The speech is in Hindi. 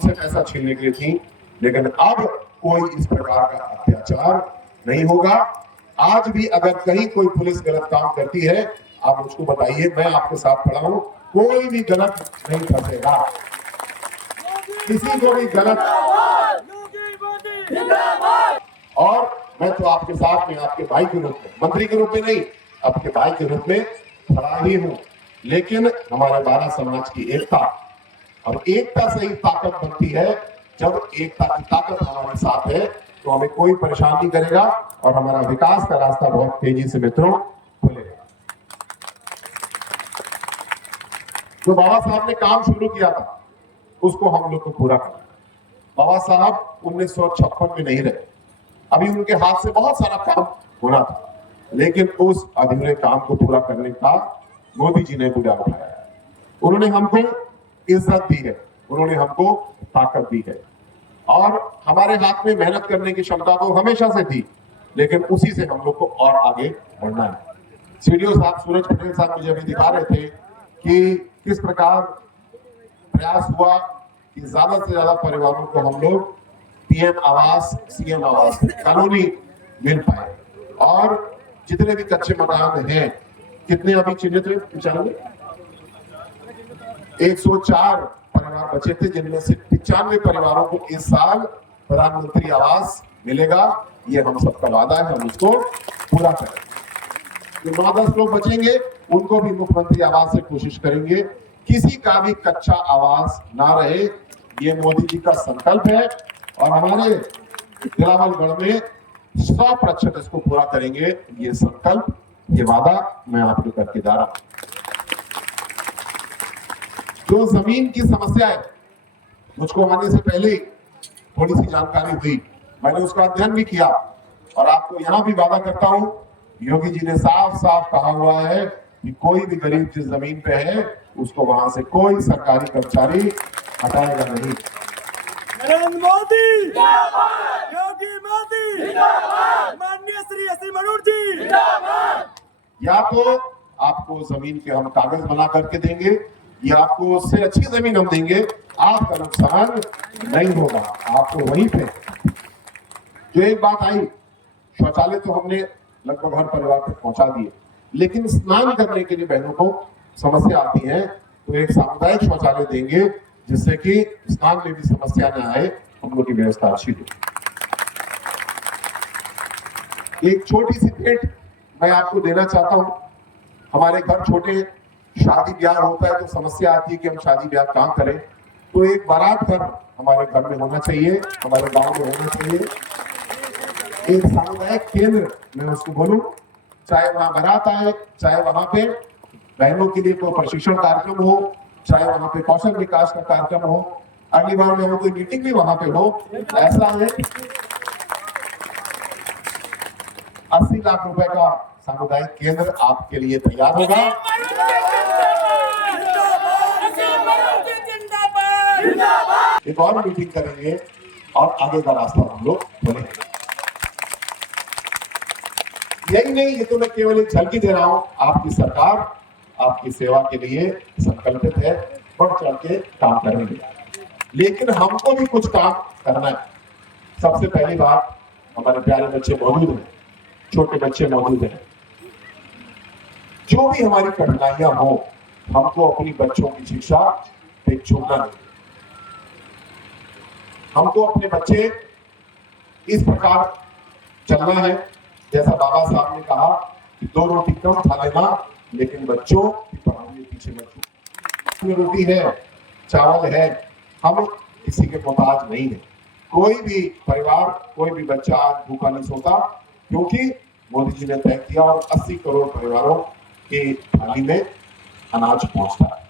से पैसा छीनने के लिए थी, लेकिन अब कोई इस प्रकार का अत्याचार नहीं होगा। आज भी अगर कहीं कोई पुलिस गलत काम करती है, आप मुझको बताइए, मैं आपके साथ खड़ा हूं, कोई भी गलत नहीं फंसेगा, किसी को भी गलत। और मैं तो आपके साथ में, आपके भाई के रूप में, मंत्री के रूप में नहीं, आपके भाई के रूप में खड़ा ही हूं। लेकिन हमारे 12 समाज की एकता, और एकता से ही ताकत बनती है। जब एकता की ताकत हमारे साथ है तो हमें कोई परेशान नहीं करेगा और हमारा विकास का रास्ता बहुत तेजी से मित्रों खुलेगा। जो बाबा साहब ने काम शुरू किया था उसको हम लोग को पूरा करना। बाबा साहब 1956 में नहीं रहे, अभी उनके हाथ से बहुत सारा काम होना था, लेकिन उस अधूरे काम को पूरा करने का मोदी जी ने पूरा उठाया। उन्होंने हमको इज्जत दी है, उन्होंने हमको ताकत दी है, और हमारे हाथ में मेहनत करने की क्षमता तो हमेशा से थी, लेकिन उसी से हम लोग को और आगे बढ़ना है। सीडीओ साहब सूरज पटेल साहब मुझे अभी दिखा रहे थे कि किस प्रकार प्रयास हुआ कि ज्यादा से ज्यादा परिवारों को हम लोग पीएम आवास, सीएम आवास कानूनी मिल पाए। और जितने भी कच्चे मकान हैं, कितने अभी चिन्हित हुए? 104 परिवार बचे थे, जिनमें से 95 परिवारों को इस साल प्रधानमंत्री आवास मिलेगा। ये हम सबका वादा है, हम उसको पूरा करेंगे। जो 9-10 लोग बचेंगे उनको भी मुख्यमंत्री आवास से कोशिश करेंगे, किसी का भी कच्चा आवास ना रहे। ये मोदी जी का संकल्प है और हमारे दिलावलगढ़ में 100% इसको पूरा करेंगे। ये संकल्प, ये वादा मैं आपको करके जा रहा हूं। जो जमीन की समस्या है, मुझको आने से पहले थोड़ी सी जानकारी हुई, मैंने उसका अध्ययन भी किया, और आपको यहां भी वादा करता हूं, योगी जी ने साफ साफ कहा हुआ है कि कोई भी गरीब जिस जमीन पे है उसको वहां से कोई सरकारी कर्मचारी हटाएगा नहीं। नरेंद्र मोदी जिंदाबाद, योगी मोदी जिंदाबाद, माननीय श्री एस मनोहर जी जिंदाबाद। या तो आपको जमीन के हम कागज बना करके देंगे, या आपको उससे अच्छी जमीन हम देंगे, आपका नुकसान नहीं होगा। आपको वहीं पे जो एक बात आई, शौचालय तो हमने लगभग हर परिवार तक पहुंचा दिए, लेकिन स्नान करने के लिए बहनों को समस्या आती है, तो एक सामुदायिक शौचालय देंगे जिससे कि स्नान में भी समस्या न आए, हम लोग की व्यवस्था अच्छी हो। एक छोटी सी भेंट मैं आपको देना चाहता हूं। हमारे घर छोटे शादी ब्याह होता है तो समस्या आती है कि हम शादी ब्याह कहां करें, तो एक बारात घर हमारे घर में होना चाहिए, हमारे गांव में होना चाहिए। एक सामुदायिक केंद्र, मैं उसको बोलूं, चाहे वहां बारात आए, चाहे वहां पे बहनों के लिए कोई प्रशिक्षण कार्यक्रम हो, चाहे वहां पे कौशल विकास का कार्यक्रम हो, अगली बार में कोई मीटिंग भी वहां पे हो। ऐसा है 80 लाख रुपए का सामुदायिक केंद्र आपके लिए तैयार होगा। एक और मीटिंग करेंगे और आगे का रास्ता हम लोग खोलेंगे। यही नहीं, ये तो मैं केवल एक झलकी दे रहा हूं। आपकी सरकार आपकी सेवा के लिए संकल्पित है, बढ़ चढ़ के काम करेंगे, लेकिन हमको भी कुछ काम करना है। सबसे पहली बात, हमारे प्यारे बच्चे मौजूद हैं, छोटे बच्चे मौजूद हैं, जो भी हमारी कठिनाइयां हो, हमको अपनी बच्चों की शिक्षा पे छोड़ना नहीं। हमको अपने बच्चे इस प्रकार चलना है, जैसा बाबा साहब ने कहा कि 2 रोटी कम खा लेना, लेकिन बच्चों की पढ़ाई में पीछे मत छूटना। रोटी है, चावल है, हम किसी के मोहताज नहीं है। कोई भी परिवार, कोई भी बच्चा आज भूखा नहीं सोता, क्योंकि मोदी जी ने तय किया और 80 करोड़ परिवारों की थाली में अनाज पहुंचता है।